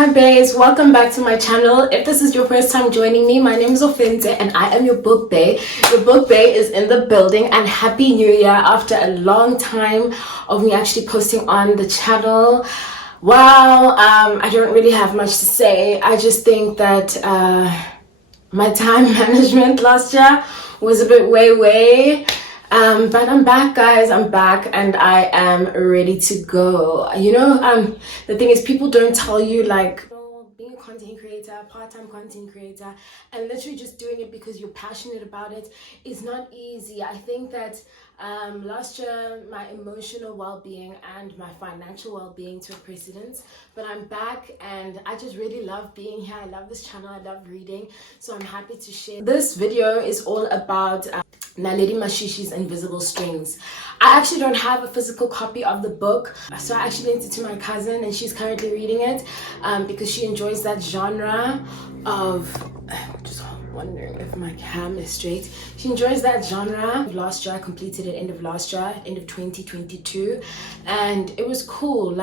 Hi babes, welcome back to my channel. If this is your first time joining me, my name is Ofentse and I am your book bae. Your book bae is in the building, and happy new year after a long time of me actually posting on the channel. Wow, I don't really have much to say. I just think that my time management last year was a bit way. But I'm back, guys. I'm back and I am ready to go. The thing is, people don't tell you like being a content creator, part-time content creator, and literally just doing it because you're passionate about it is not easy. I think that last year my emotional well-being and my financial well-being took precedence, but I'm back and I just really love being here. I love this channel, I love reading, so I'm happy to share. This video is all about Naledi Mashishi's Invisible Strings. I actually don't have a physical copy of the book, so I actually lent it to my cousin and she's currently reading it because she enjoys that genre of just wondering if my cam is straight. She enjoys that genre. Last year I completed it, end of last year, end of 2022, and it was cool.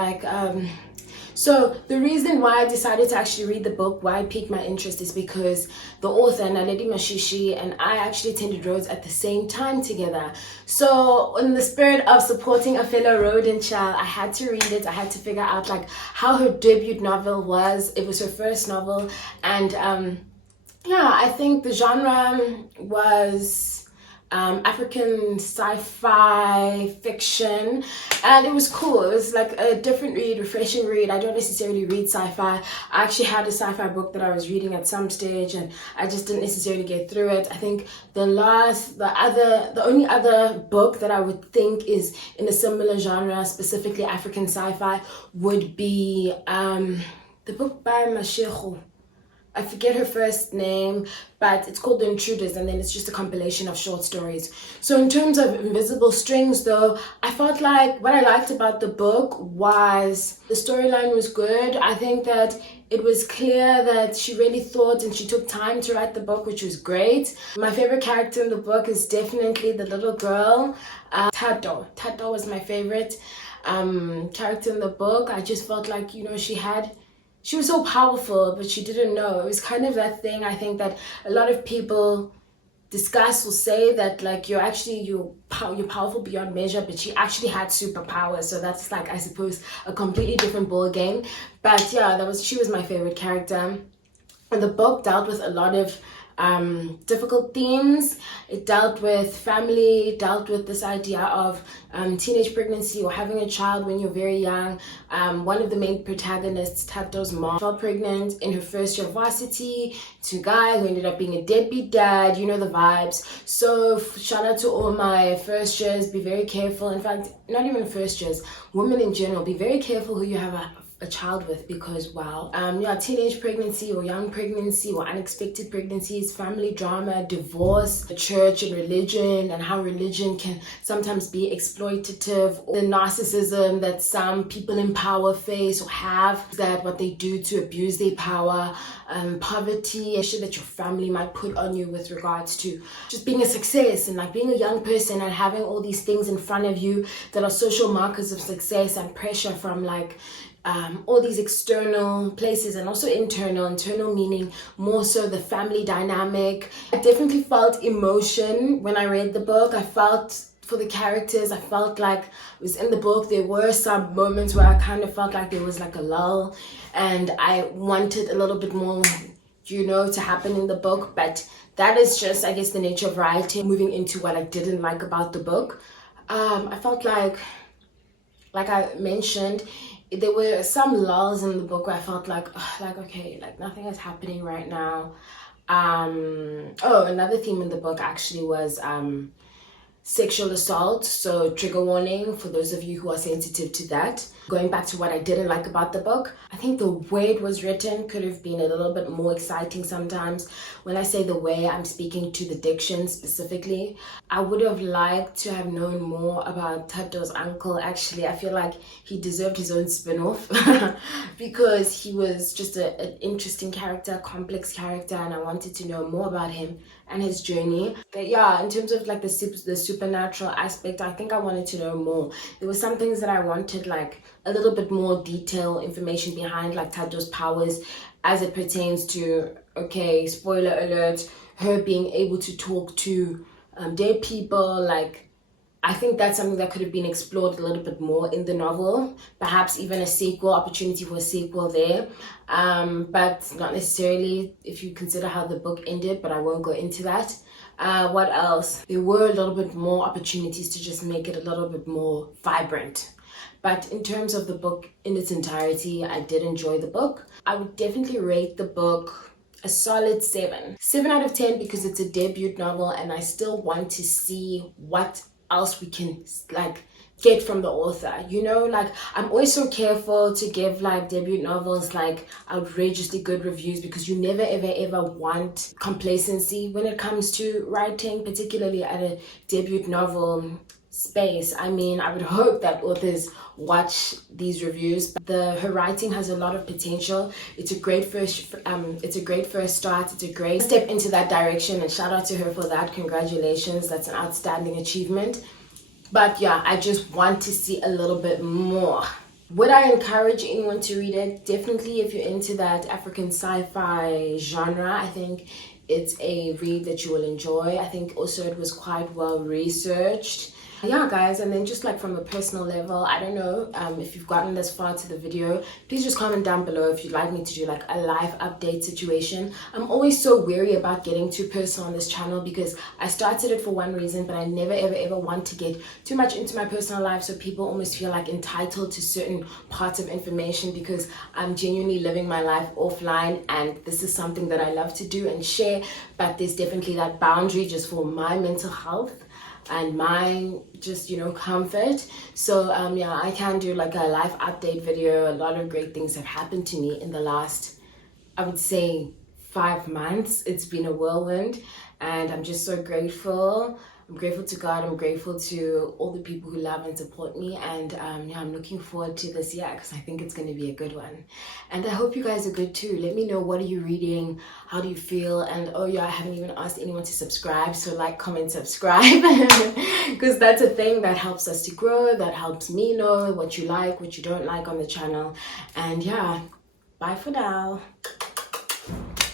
So the reason why I decided to actually read the book, why it piqued my interest, is because the author, Naledi Mashishi, and I actually attended Rhodes at the same time together. So in the spirit of supporting a fellow Rhoden child, I had to read it. I had to figure out like how her debut novel was. It was her first novel. And yeah, I think the genre was African sci-fi fiction, and it was cool. It was like a different read, refreshing read. I don't necessarily read sci-fi. I actually had a sci-fi book that I was reading at some stage and I just didn't necessarily get through it. I think the only other book that I would think is in a similar genre, specifically African sci-fi, would be the book by Mashishi. I forget her first name, but it's called The Intruders, and then it's just a compilation of short stories. So in terms of Invisible Strings though, I felt like what I liked about the book was the storyline was good. I think that it was clear that she really thought and she took time to write the book, which was great. My favorite character in the book is definitely the little girl, Tato. Tato was my favorite character in the book. I just felt like, she was so powerful, but she didn't know. It was kind of that thing, I think, that a lot of people discuss or say that like you're powerful beyond measure, but she actually had superpowers. So that's like, I suppose, a completely different ball game. But yeah, she was my favorite character. And the book dealt with a lot of difficult themes. It dealt with family, it dealt with this idea of teenage pregnancy or having a child when you're very young. One of the main protagonists, Tato's mom, fell pregnant in her first year of varsity to a guy who ended up being a deadbeat dad. You know the vibes. So shout out to all my first years. Be very careful. In fact, not even first years, women in general, be very careful who you have a child with, because wow, teenage pregnancy or young pregnancy or unexpected pregnancies, family drama, divorce, the church and religion, and how religion can sometimes be exploitative, or the narcissism that some people in power face or have, that what they do to abuse their power, poverty, issue that your family might put on you with regards to just being a success and like being a young person and having all these things in front of you that are social markers of success, and pressure from like all these external places, and also internal meaning more so the family dynamic. I definitely felt emotion when I read the book. I felt for the characters. I felt like it was in the book. There were some moments where I kind of felt like there was like a lull and I wanted a little bit more to happen in the book, but that is just, I guess, the nature of writing. Moving into what I didn't like about the book, I felt like I mentioned, there were some lulls in the book where I felt like okay, like nothing is happening right now. Another theme in the book actually was sexual assault, so trigger warning for those of you who are sensitive to that. Going back to what I didn't like about the book, I think the way it was written could have been a little bit more exciting sometimes. When I say the way, I'm speaking to the diction specifically. I would have liked to have known more about Tato's uncle. Actually, I feel like he deserved his own spin-off because he was just an interesting character, complex character, and I wanted to know more about him. and his journey. But yeah, in terms of like the supernatural aspect, I think I wanted to know more. There were some things that I wanted like a little bit more detail information behind, like Tajo's powers as it pertains to, okay, spoiler alert, her being able to talk to dead people. Like, I think that's something that could have been explored a little bit more in the novel. Perhaps even a sequel, opportunity for a sequel there. But not necessarily if you consider how the book ended, but I won't go into that. What else? There were a little bit more opportunities to just make it a little bit more vibrant. But in terms of the book in its entirety, I did enjoy the book. I would definitely rate the book a solid 7. 7 out of 10 because it's a debut novel and I still want to see what else we can like get from the author, you know. Like, I'm always so careful to give like debut novels like outrageously good reviews because you never ever want complacency when it comes to writing, particularly at a debut novel space. I mean, I would hope that authors watch these reviews. Her writing has a lot of potential. It's a great first start. It's a great step into that direction, and shout out to her for that. Congratulations, that's an outstanding achievement. But yeah, I just want to see a little bit more. Would I encourage anyone to read it? Definitely, if you're into that African sci-fi genre, I think it's a read that you will enjoy. I think also it was quite well researched. Yeah, guys, and then just like from a personal level, I don't know if you've gotten this far to the video, please just comment down below if you'd like me to do like a live update situation. I'm always so wary about getting too personal on this channel because I started it for one reason, but I never ever want to get too much into my personal life, so people almost feel like entitled to certain parts of information because I'm genuinely living my life offline, and this is something that I love to do and share, but there's definitely that boundary just for my mental health and my just, you know, comfort. So yeah, I can do like a live update video. A lot of great things have happened to me in the last, I would say, 5 months. It's been a whirlwind and I'm just so grateful. I'm grateful to God. I'm grateful to all the people who love and support me. And yeah, I'm looking forward to this year because I think it's going to be a good one. And I hope you guys are good too. Let me know, what are you reading? How do you feel? And oh yeah, I haven't even asked anyone to subscribe. So like, comment, subscribe because that's a thing that helps us to grow. That helps me know what you like, what you don't like on the channel. And yeah, bye for now.